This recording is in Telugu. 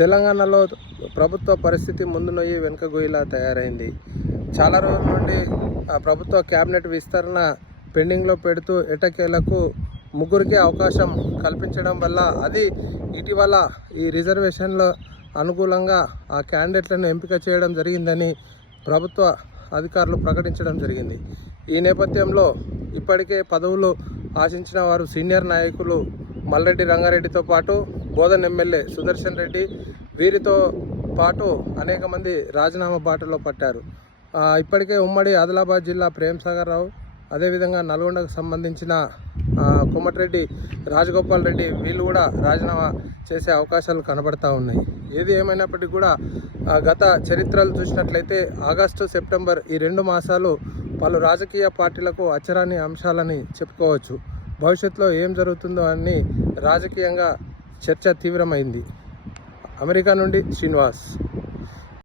తెలంగాణలో ప్రభుత్వ పరిస్థితి ముందు నొయ్యి వెనుక గొయ్యిలా తయారైంది. చాలా రోజుల నుండి ప్రభుత్వ క్యాబినెట్ విస్తరణ పెండింగ్లో పెడుతూ ఎట్టకేలకు ముగ్గురికి అవకాశం కల్పించడం వల్ల అది ఇటీవల ఈ రిజర్వేషన్ల అనుకూలంగా ఆ క్యాండిడేట్లను ఎంపిక చేయడం జరిగిందని ప్రభుత్వ అధికారులు ప్రకటించడం జరిగింది. ఈ నేపథ్యంలో ఇప్పటికే పదవులు ఆశించిన వారు సీనియర్ నాయకులు మల్రెడ్డి రంగారెడ్డితో పాటు బోధన్ ఎమ్మెల్యే సుదర్శన్ రెడ్డి వీరితో పాటు అనేక మంది రాజీనామా బాటలో పట్టారు. ఇప్పటికే ఉమ్మడి ఆదిలాబాద్ జిల్లా ప్రేమ్సాగర్ రావు, అదేవిధంగా నల్గొండకు సంబంధించిన కోమటిరెడ్డి రాజగోపాల్ రెడ్డి వీళ్ళు కూడా రాజీనామా చేసే అవకాశాలు కనబడతా ఉన్నాయి. ఏది ఏమైనప్పటికీ కూడా గత చరిత్రలు చూసినట్లయితే ఆగస్టు, సెప్టెంబర్ ఈ 2 మాసాలు పలు రాజకీయ పార్టీలకు అచ్చరాని అంశాలని చెప్పుకోవచ్చు. భవిష్యత్తులో ఏం జరుగుతుందో అని రాజకీయంగా చర్చ తీవ్రమైంది. అమెరికా నుండి శ్రీనివాస్.